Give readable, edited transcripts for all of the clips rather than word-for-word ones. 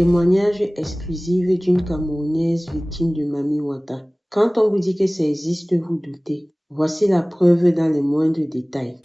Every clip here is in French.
Témoignage exclusif d'une Camerounaise victime de Mami Wata. Quand on vous dit que ça existe, vous doutez. Voici la preuve dans les moindres détails.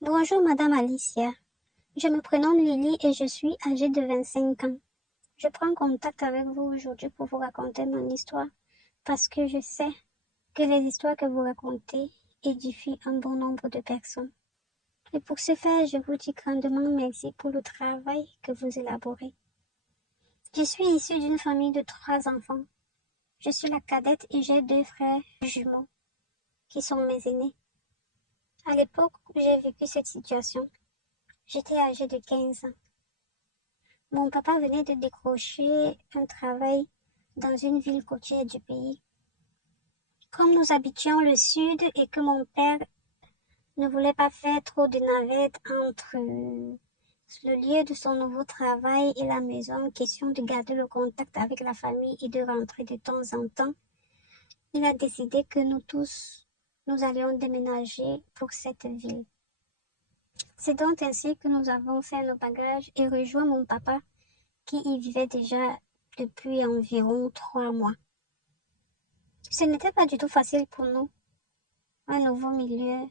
Bonjour Madame Alicia, je me prénomme Lily et je suis âgée de 25 ans. Je prends contact avec vous aujourd'hui pour vous raconter mon histoire parce que je sais que les histoires que vous racontez édifient un bon nombre de personnes. Et pour ce faire, je vous dis grandement merci pour le travail que vous élaborez. Je suis issue d'une famille de 3 enfants. Je suis la cadette et j'ai 2 frères jumeaux qui sont mes aînés. À l'époque où j'ai vécu cette situation, j'étais âgée de 15 ans. Mon papa venait de décrocher un travail dans une ville côtière du pays. Comme nous habitions le sud et que mon père ne voulait pas faire trop de navettes entre le lieu de son nouveau travail et la maison, question de garder le contact avec la famille et de rentrer de temps en temps, il a décidé que nous tous, nous allions déménager pour cette ville. C'est donc ainsi que nous avons fait nos bagages et rejoint mon papa qui y vivait déjà depuis environ 3 mois. Ce n'était pas du tout facile pour nous. Un nouveau milieu,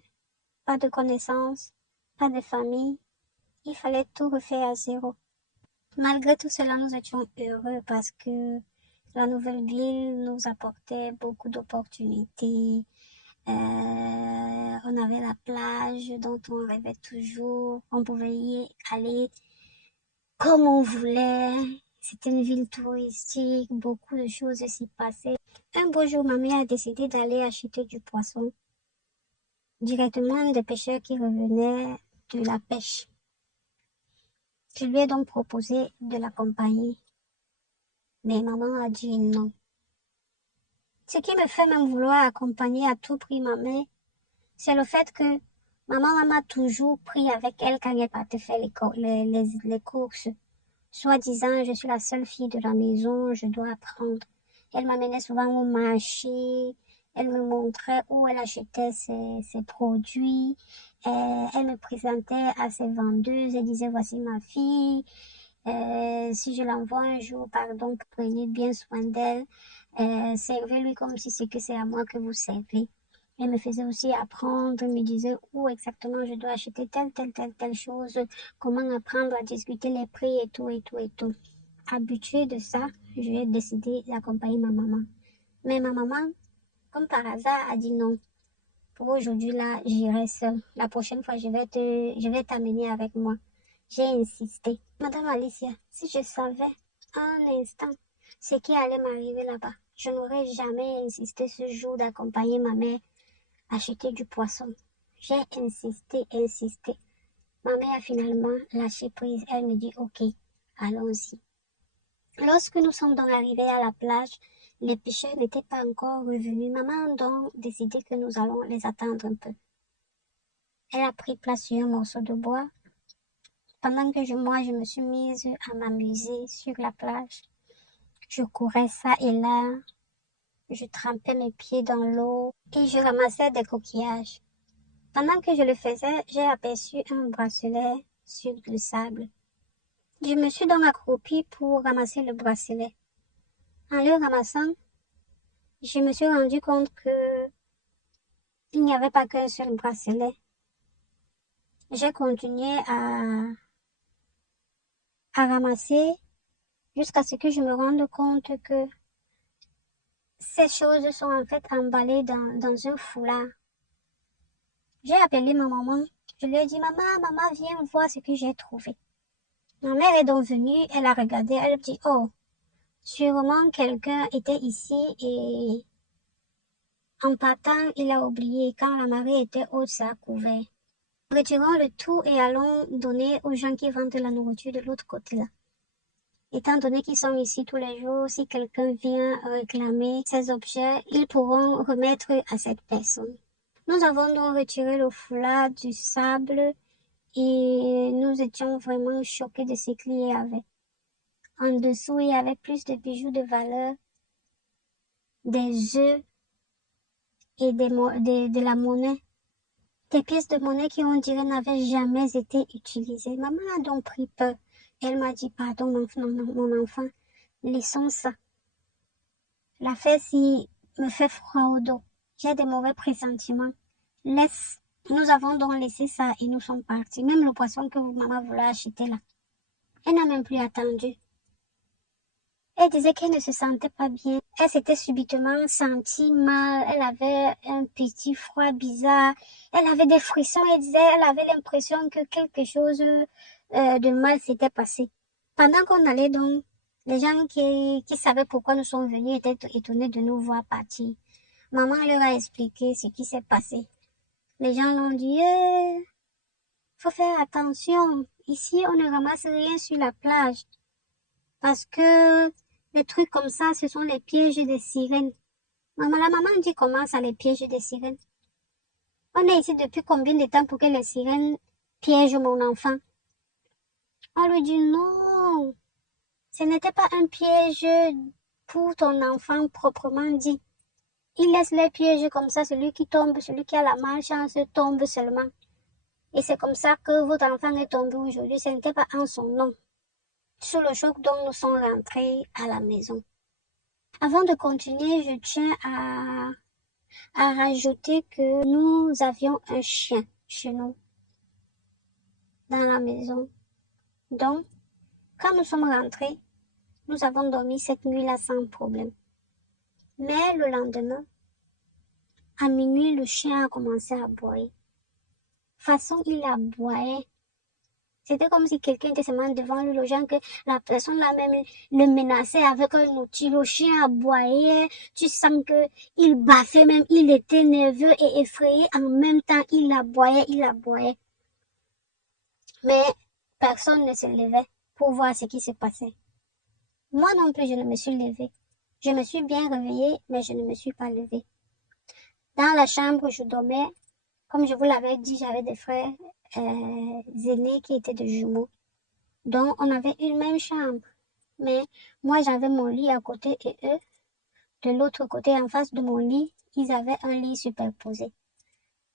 pas de connaissances, pas de famille. Il fallait tout refaire à zéro. Malgré tout cela, nous étions heureux parce que la nouvelle ville nous apportait beaucoup d'opportunités. On avait la plage dont on rêvait toujours. On pouvait y aller comme on voulait. C'était une ville touristique, beaucoup de choses s'y passaient. Un beau jour, ma mère a décidé d'aller acheter du poisson directement des pêcheurs qui revenaient de la pêche. Je lui ai donc proposé de l'accompagner, mais maman a dit non. Ce qui me fait même vouloir accompagner à tout prix ma mère, c'est le fait que maman m'a toujours pris avec elle quand elle partait faire les courses. Soi-disant, je suis la seule fille de la maison, je dois apprendre. Elle m'amenait souvent au marché, elle me montrait où elle achetait ses produits, elle me présentait à ses vendeuses, elle disait voici ma fille, si je l'envoie un jour, pardon, prenez bien soin d'elle, servez-lui comme si c'est que c'est à moi que vous servez. Elle me faisait aussi apprendre, elle me disait où exactement je dois acheter telle chose, comment apprendre à discuter les prix et tout, et tout, et tout. Habituée de ça, j'ai décidé d'accompagner ma maman. Mais ma maman, comme par hasard, a dit non. Pour aujourd'hui, là, j'irai seule. La prochaine fois, je vais t'amener avec moi. J'ai insisté. Madame Alicia, si je savais un instant ce qui allait m'arriver là-bas, je n'aurais jamais insisté ce jour d'accompagner ma mère acheter du poisson. J'ai insisté. Ma mère a finalement lâché prise. Elle me dit ok, allons-y. Lorsque nous sommes donc arrivés à la plage, les pêcheurs n'étaient pas encore revenus. Maman a donc décidé que nous allons les attendre un peu. Elle a pris place sur un morceau de bois. Pendant que moi, je me suis mise à m'amuser sur la plage. Je courais ça et là, je trempais mes pieds dans l'eau et je ramassais des coquillages. Pendant que je le faisais, j'ai aperçu un bracelet sur le sable. Je me suis donc accroupie pour ramasser le bracelet. En le ramassant, je me suis rendu compte que il n'y avait pas qu'un seul bracelet. J'ai continué à ramasser jusqu'à ce que je me rende compte que ces choses sont en fait emballées dans un foulard. J'ai appelé ma maman. Je lui ai dit, maman, viens voir ce que j'ai trouvé. Ma mère est donc venue, elle a regardé, elle a dit, oh, sûrement quelqu'un était ici et en partant, il a oublié. Quand la marée était haute, ça a couvert. Retirons le tout et allons donner aux gens qui vendent de la nourriture de l'autre côté là. Étant donné qu'ils sont ici tous les jours, si quelqu'un vient réclamer ces objets, ils pourront remettre à cette personne. Nous avons donc retiré le foulard du sable et nous étions vraiment choqués de ce qu'il y avait. En dessous, il y avait plus de bijoux de valeur, des œufs et de la monnaie, des pièces de monnaie qui, on dirait, n'avaient jamais été utilisées. Maman a donc pris peur. Elle m'a dit, pardon, mon enfant, laissons ça. L'affaire-ci me fait froid au dos. J'ai des mauvais pressentiments. Laisse. Nous avons donc laissé ça et nous sommes partis. Même le poisson que maman voulait acheter là. Elle n'a même plus attendu. Elle disait qu'elle ne se sentait pas bien. Elle s'était subitement sentie mal. Elle avait un petit froid bizarre. Elle avait des frissons. Elle avait l'impression que quelque chose de mal s'était passé. Pendant qu'on allait donc, les gens qui savaient pourquoi nous sommes venus étaient étonnés de nous voir partir. Maman leur a expliqué ce qui s'est passé. Les gens l'ont dit, faut faire attention. Ici, on ne ramasse rien sur la plage. Parce que des trucs comme ça, ce sont les pièges des sirènes. La maman dit comment ça, les pièges des sirènes? On est ici depuis combien de temps pour que les sirènes piègent mon enfant? On lui dit non, ce n'était pas un piège pour ton enfant proprement dit. Il laisse les pièges comme ça, celui qui tombe, celui qui a la malchance tombe seulement. Et c'est comme ça que votre enfant est tombé aujourd'hui, ce n'était pas en son nom. Sous le choc dont nous sommes rentrés à la maison. Avant de continuer, je tiens à rajouter que nous avions un chien chez nous, dans la maison. Donc, quand nous sommes rentrés, nous avons dormi cette nuit-là sans problème. Mais le lendemain, à minuit, le chien a commencé à aboyer. Façon, il aboyait. C'était comme si quelqu'un était seulement devant lui, le genre que la personne là même le menaçait avec un outil. Le chien aboyait, tu sens que il baffait même, il était nerveux et effrayé en même temps, il aboyait. Mais personne ne se levait pour voir ce qui se passait. Moi non plus, je ne me suis levée. Je me suis bien réveillée, mais je ne me suis pas levée. Dans la chambre où je dormais, comme je vous l'avais dit, j'avais des frères aînés qui étaient de jumeaux. Donc, on avait une même chambre. Mais moi, j'avais mon lit à côté et eux, de l'autre côté, en face de mon lit, ils avaient un lit superposé.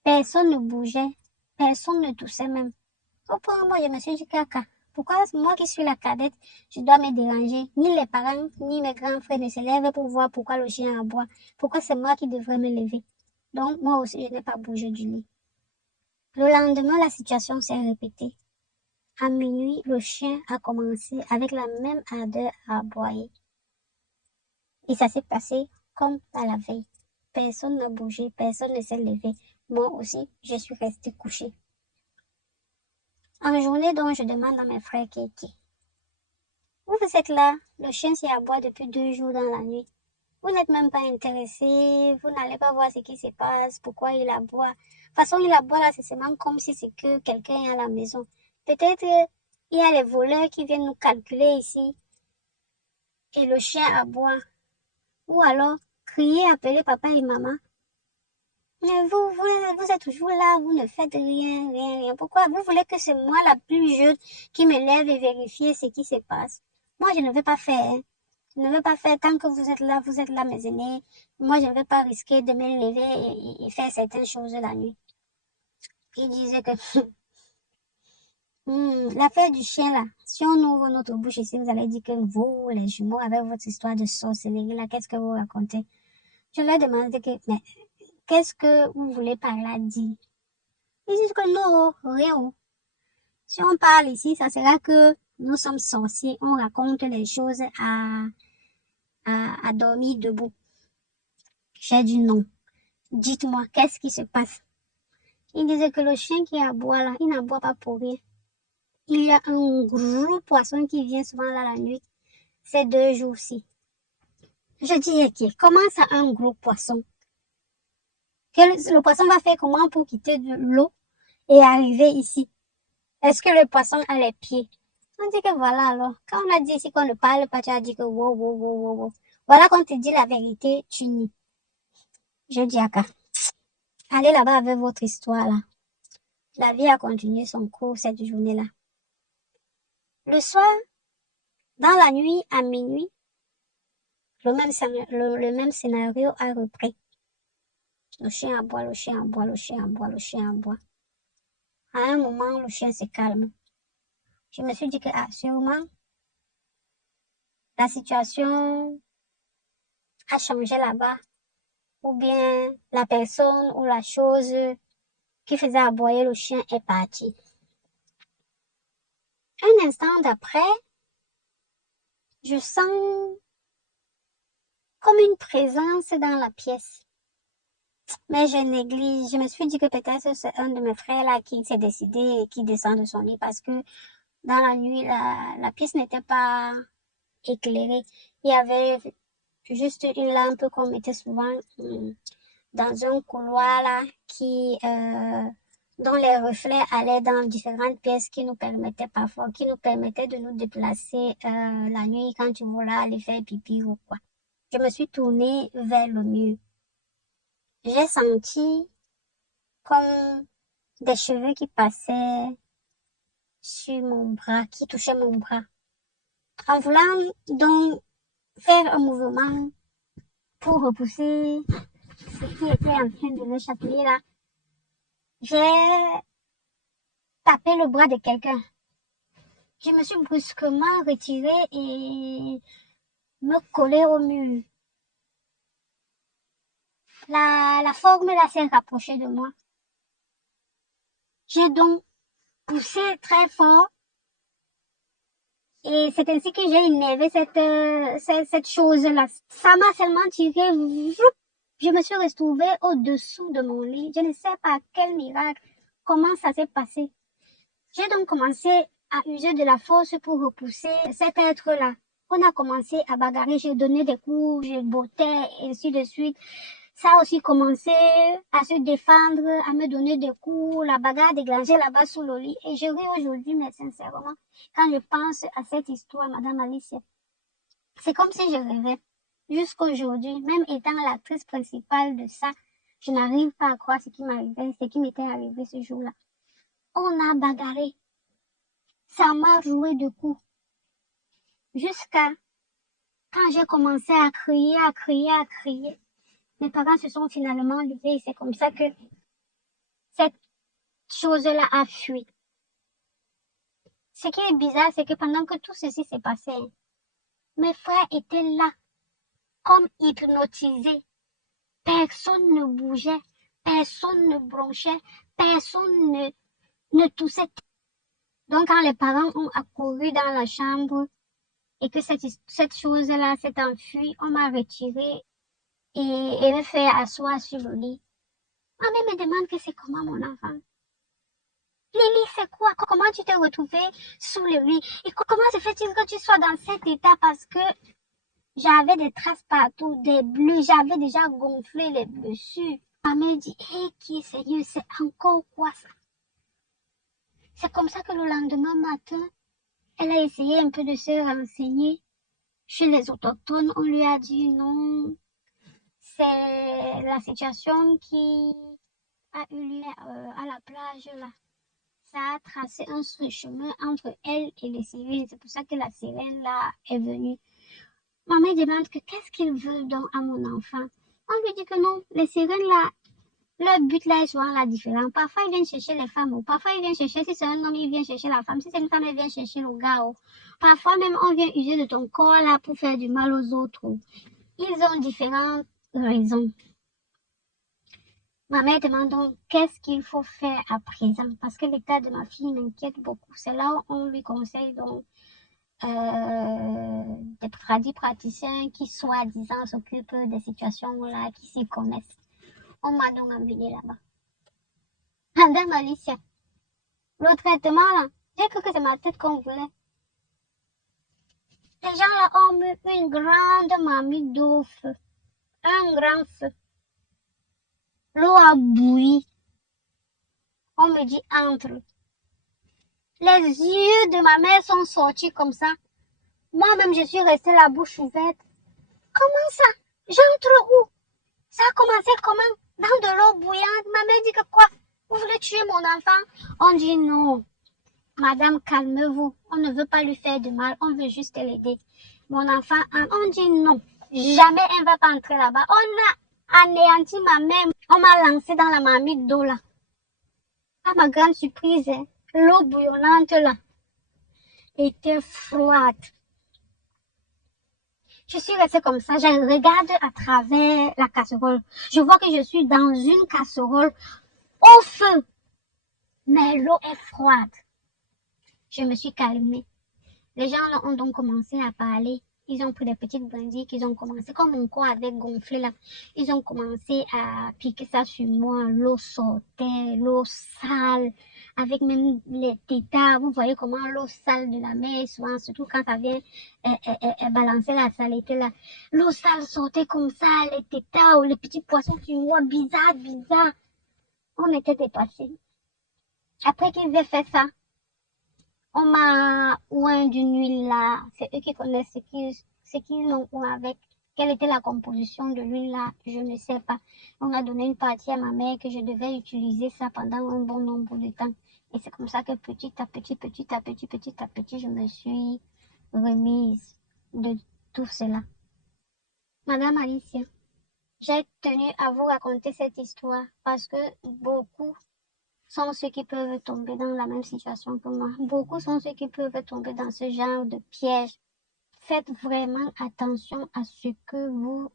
Personne ne bougeait. Personne ne toussait même. Au point où moi, je me suis dit, caca, pourquoi moi qui suis la cadette, je dois me déranger? Ni les parents, ni mes grands frères ne se lèvent pour voir pourquoi le chien aboie. Pourquoi c'est moi qui devrais me lever? Donc, moi aussi, je n'ai pas bougé du lit. Le lendemain, la situation s'est répétée. À minuit, le chien a commencé avec la même ardeur à aboyer. Et ça s'est passé comme à la veille. Personne n'a bougé, personne ne s'est levé. Moi aussi, je suis restée couchée. En journée, donc, je demande à mes frères qui. Vous êtes là, le chien s'y aboie depuis 2 jours dans la nuit. Vous n'êtes même pas intéressés, vous n'allez pas voir ce qui se passe, pourquoi il aboie. De toute façon, il aboie là, c'est seulement comme si c'est que quelqu'un est à la maison. Peut-être il y a les voleurs qui viennent nous calculer ici. Et le chien aboie. Ou alors, crier, appeler papa et maman. Mais vous êtes toujours là, vous ne faites rien. Pourquoi? Vous voulez que c'est moi la plus jeune qui me lève et vérifie ce qui se passe. Moi, je ne vais pas faire. Je ne veux pas faire tant que vous êtes là, mes aînés. Moi, je ne vais pas risquer de me lever et faire certaines choses la nuit. Il disait que l'affaire du chien là, si on ouvre notre bouche ici, vous allez dire que vous, les jumeaux, avec votre histoire de sorcellerie là, qu'est-ce que vous racontez? Je leur ai demandé que, mais qu'est-ce que vous voulez par là dire? Ils disent que non, rien. Si on parle ici, ça sera que nous sommes sorciers, on raconte les choses à dormir debout. J'ai dit non. Dites-moi, qu'est-ce qui se passe? Il disait que le chien qui aboie là, il n'aboie pas pour rien. Il y a un gros poisson qui vient souvent là la nuit, ces 2 jours-ci. Je dis, ok, comment ça un gros poisson? Le poisson va faire comment pour quitter de l'eau et arriver ici? Est-ce que le poisson a les pieds? On dit que voilà alors. Quand on a dit ici qu'on ne parle pas, tu as dit que wow. Voilà qu'on te dit la vérité, tu nies. Je dis Aka, allez là-bas avec votre histoire là. La vie a continué son cours cette journée-là. Le soir, dans la nuit, à minuit, le même scénario a repris. Le chien aboie. À un moment, le chien se calme. Je me suis dit que, sûrement, la situation a changé là-bas. Ou bien la personne ou la chose qui faisait aboyer le chien est partie. Un instant d'après, je sens comme une présence dans la pièce. Mais je néglige. Je me suis dit que peut-être c'est un de mes frères là qui s'est décidé et qui descend de son lit parce que dans la nuit, la pièce n'était pas éclairée. Il y avait juste une lampe qu'on mettait souvent dans un couloir là dont les reflets allaient dans différentes pièces qui nous permettaient de nous déplacer la nuit quand tu voulais aller faire pipi ou quoi. Je me suis tournée vers le mur. J'ai senti comme des cheveux qui passaient sur mon bras, qui touchaient mon bras. En voulant donc faire un mouvement pour repousser ce qui était en train de me chatouiller là, j'ai tapé le bras de quelqu'un. Je me suis brusquement retirée et me collée au mur. La forme là s'est rapprochée de moi. J'ai donc poussé très fort et c'est ainsi que j'ai énervé cette chose-là. Ça m'a seulement tiré. Je me suis retrouvée au-dessous de mon lit. Je ne sais pas quel miracle, comment ça s'est passé. J'ai donc commencé à user de la force pour repousser cet être-là. On a commencé à bagarrer, j'ai donné des coups, je bottais, et ainsi de suite. Ça a aussi commencé à se défendre, à me donner des coups, la bagarre déclenchée là-bas sous le lit. Et je ris aujourd'hui, mais sincèrement, quand je pense à cette histoire, Madame Alicia, c'est comme si je rêvais. Jusqu'aujourd'hui, même étant l'actrice principale de ça, je n'arrive pas à croire ce qui m'était arrivé ce jour-là. On a bagarré. Ça m'a joué de coups. Jusqu'à quand j'ai commencé à crier. Mes parents se sont finalement levés et c'est comme ça que cette chose-là a fui. Ce qui est bizarre, c'est que pendant que tout ceci s'est passé, mes frères étaient là, comme hypnotisés. Personne ne bougeait, personne ne bronchait, personne ne toussait. Donc quand les parents ont accouru dans la chambre et que cette chose-là s'est enfuie, on m'a retirée et me fait asseoir sur le lit. Ma mère me demande que c'est comment mon enfant. Lily, c'est quoi? Comment tu t'es retrouvée sous le lit? Et comment se fait-il que tu sois dans cet état? Parce que j'avais des traces partout, des bleus, j'avais déjà gonflé les blessures. Ma mère dit, qui Seigneur, c'est encore quoi ça? C'est comme ça que le lendemain matin, elle a essayé un peu de se renseigner chez les autochtones. On lui a dit non, c'est la situation qui a eu lieu à la plage là. Ça a tracé un chemin entre elle et les sirènes. C'est pour ça que la sirène là est venue. Maman demande que qu'est-ce qu'il veut donc à mon enfant. On lui dit que non, les sirènes là, leur but là est souvent là différent. Parfois ils viennent chercher les femmes, ou parfois ils viennent chercher, si c'est un homme, il vient chercher la femme. Si c'est une femme, elle vient chercher le gars. Parfois même on vient user de ton corps là pour faire du mal aux autres. Ils ont différentes raisons. Ma mère demande donc qu'est-ce qu'il faut faire à présent parce que l'état de ma fille m'inquiète beaucoup. C'est là où on lui conseille donc des praticiens qui soi-disant s'occupent des situations là, qui s'y connaissent. On m'a donc emmené là-bas. Madame Alicia, le traitement là, j'ai cru que c'est ma tête qu'on voulait. Les gens là ont mis une grande marmite d'eau au feu, un grand feu. L'eau a bouilli. On me dit entre. Les yeux de ma mère sont sortis comme ça. Moi-même, je suis restée la bouche ouverte. Comment ça? J'entre où? Ça a commencé comment? Dans de l'eau bouillante. Ma mère dit que quoi? Vous voulez tuer mon enfant? On dit non. Madame, calmez-vous. On ne veut pas lui faire de mal. On veut juste l'aider. Mon enfant, on dit non. Jamais elle ne va pas entrer là-bas. On a anéanti ma mère. On m'a lancé dans la marmite d'eau là. À ma grande surprise, l'eau bouillonnante là était froide. Je suis restée comme ça, je regarde à travers la casserole. Je vois que je suis dans une casserole au feu, mais l'eau est froide. Je me suis calmée. Les gens là ont donc commencé à parler. Ils ont pris des petites brindilles qu'ils ont commencé, comme mon corps avait gonflé là. Ils ont commencé à piquer ça sur moi. L'eau sortait, l'eau sale, avec même les tétards. Vous voyez comment l'eau sale de la mer, souvent, surtout quand ça vient balancer la saleté là. L'eau sale sortait comme ça, les tétards, les petits poissons sur moi, bizarre, bizarre. On était dépassés. Après qu'ils aient fait ça, on m'a oint d'une huile là. C'est eux qui connaissent ce qu'ils m'ont oint avec. Quelle était la composition de l'huile là? Je ne sais pas. On a donné une partie à ma mère que je devais utiliser ça pendant un bon nombre de temps. Et c'est comme ça que petit à petit, je me suis remise de tout cela. Madame Alicia, j'ai tenu à vous raconter cette histoire parce que beaucoup sont ceux qui peuvent tomber dans la même situation que moi. Beaucoup sont ceux qui peuvent tomber dans ce genre de piège. Faites vraiment attention à ce que vous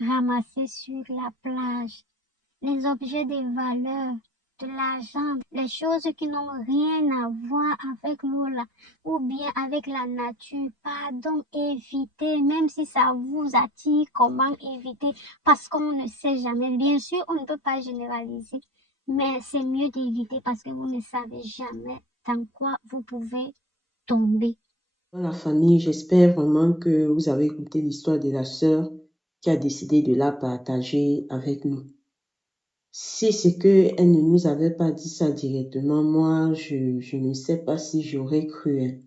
ramassez sur la plage. Les objets de valeur, de l'argent, les choses qui n'ont rien à voir avec l'eau là, ou bien avec la nature. Pardon, évitez, même si ça vous attire, comment éviter? Parce qu'on ne sait jamais. Bien sûr, on ne peut pas généraliser, mais c'est mieux d'éviter parce que vous ne savez jamais dans quoi vous pouvez tomber. Dans la famille, j'espère vraiment que vous avez écouté l'histoire de la sœur qui a décidé de la partager avec nous. Si c'est que elle ne nous avait pas dit ça directement, moi, je ne sais pas si j'aurais cru, hein,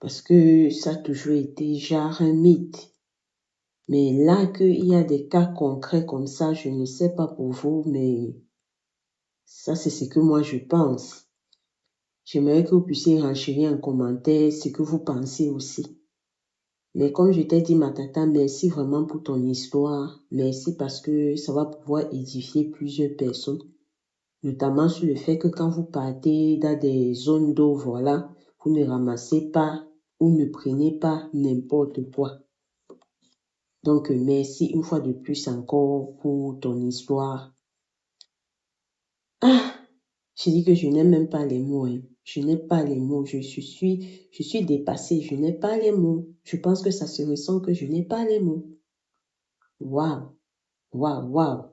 parce que ça a toujours été genre un mythe. Mais là qu'il y a des cas concrets comme ça, je ne sais pas pour vous, mais ça, c'est ce que moi je pense. J'aimerais que vous puissiez renchérir en commentaire ce que vous pensez aussi. Mais comme je t'ai dit, ma tata, merci vraiment pour ton histoire. Merci parce que ça va pouvoir édifier plusieurs personnes, notamment sur le fait que quand vous partez dans des zones d'eau, voilà, vous ne ramassez pas ou ne prenez pas n'importe quoi. Donc, merci une fois de plus encore pour ton histoire. Ah, je dis que je n'ai même pas les mots, hein. Je n'ai pas les mots. Je suis dépassée. Je n'ai pas les mots. Je pense que ça se ressent que je n'ai pas les mots. Waouh, waouh, waouh.